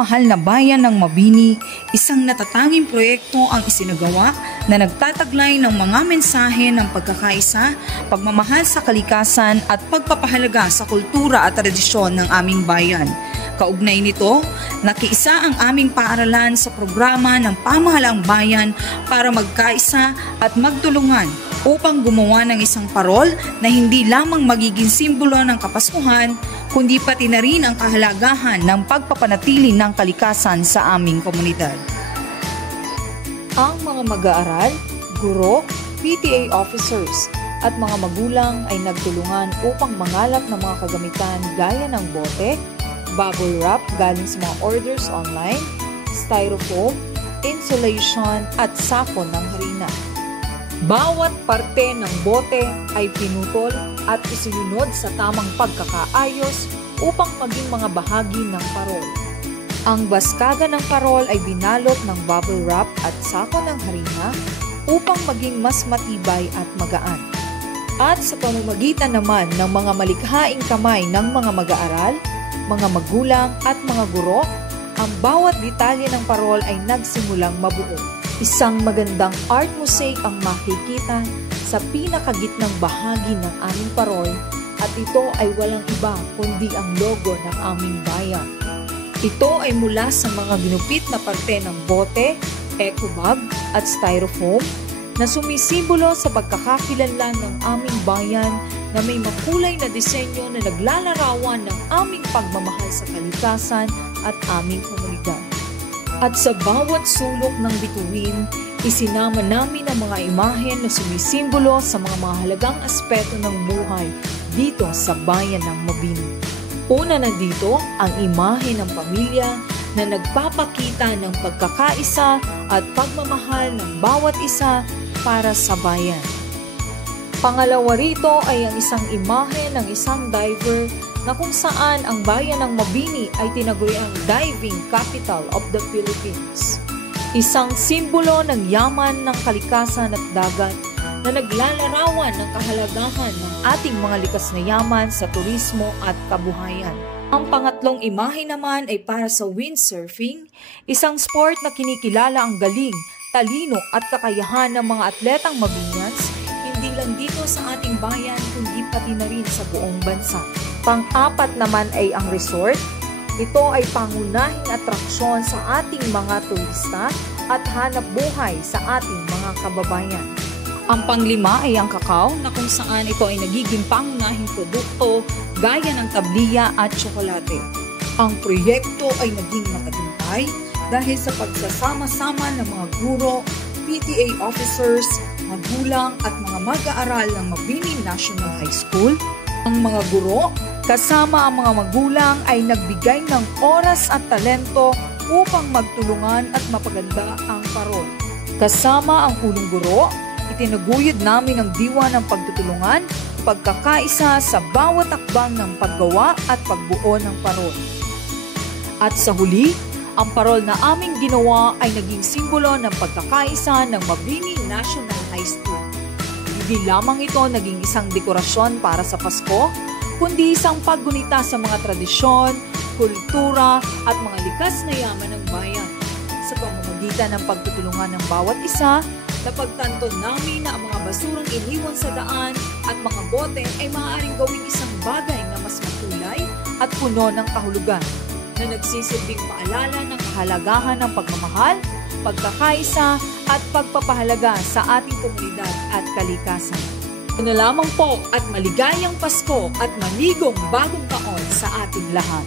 mahal na bayan ng Mabini, isang natatanging proyekto ang isinagawa na nagtataglay ng mga mensahe ng pagkakaisa, pagmamahal sa kalikasan at pagpapahalaga sa kultura at tradisyon ng aming bayan. Kaugnay nito, nakiisa ang aming paaralan sa programa ng pamahalaang bayan para magkaisa at magtulungan upang gumawa ng isang parol na hindi lamang magiging simbolo ng Kapaskuhan, kundi pati na rin ang kahalagahan ng pagpapanatili ng kalikasan sa aming komunidad. Ang mga mag-aaral, guro, PTA officers at mga magulang ay nagtulungan upang mangalap ng mga kagamitan gaya ng bote, bubble wrap galing sa mga orders online, styrofoam, insulation at sako ng harina. Bawat parte ng bote ay pinutol at isinunod sa tamang pagkakaayos upang maging mga bahagi ng parol. Ang baskaga ng parol ay binalot ng bubble wrap at sako ng harina upang maging mas matibay at magaan. At sa pamamagitan naman ng mga malikhaing kamay ng mga mag-aaral, mga magulang at mga guro, ang bawat detalye ng parol ay nagsimulang mabuo. Isang magandang art mosaic ang makikita sa pinakagitnang bahagi ng aming parol at ito ay walang iba kundi ang logo ng aming bayan. Ito ay mula sa mga ginupit na parte ng bote, eco bag at styrofoam na sumisimbolo sa pagkakakilanlan ng aming bayan na may makulay na disenyo na naglalarawan ng aming pagmamahal sa kalikasan at aming komunidad. At sa bawat sulok ng bituin, isinama namin ang mga imahen na sumisimbolo sa mga mahalagang aspeto ng buhay dito sa bayan ng Mabini. Una na dito ang imahe ng pamilya na nagpapakita ng pagkakaisa at pagmamahal ng bawat isa para sa bayan. Pangalawa rito ay ang isang imahe ng isang diver na kung saan ang bayan ng Mabini ay tinaguriang diving capital of the Philippines. Isang simbolo ng yaman ng kalikasan at dagat na naglalarawan ng kahalagahan ng ating mga likas na yaman sa turismo at kabuhayan. Ang pangatlong imahe naman ay para sa windsurfing, isang sport na kinikilala ang galing, talino at kakayahan ng mga atletang Mabinians, hindi lang dito sa ating bayan kundi pati na rin sa buong bansa. Pang-apat naman ay ang resort. Ito ay pangunahing atraksyon sa ating mga turista at hanap buhay sa ating mga kababayan. Ang panglima ay ang kakao na kung saan ito ay nagiging pangunahing produkto gaya ng tabliya at tsokolate. Ang proyekto ay naging matagumpay dahil sa pagsasama-sama ng mga guro, PTA officers, magulang at mga mag-aaral ng Mabini National High School. Ang mga guro, kasama ang mga magulang ay nagbigay ng oras at talento upang magtulungan at mapaganda ang parol. Kasama ang punong guro, itinaguyod namin ang diwa ng pagtutulungan, pagkakaisa sa bawat akbang ng paggawa at pagbuo ng parol. At sa huli, ang parol na aming ginawa ay naging simbolo ng pagkakaisa ng Mabini National High School. Hindi lamang ito naging isang dekorasyon para sa Pasko, kundi isang paggunita sa mga tradisyon, kultura at mga likas na yaman ng bayan. Sa pamamagitan ng pagtutulungan ng bawat isa, napagtanto namin na ang mga basurang iniwan sa daan at mga bote ay maaaring gawing isang bagay na mas makulay at puno ng kahulugan, na nagsisilbing paalala ng kahalagahan ng pagmamahal, pagkakaisa at pagpapahalaga sa ating komunidad at kalikasan. Ito na lamang po at maligayang Pasko at manigong bagong taon sa ating lahat.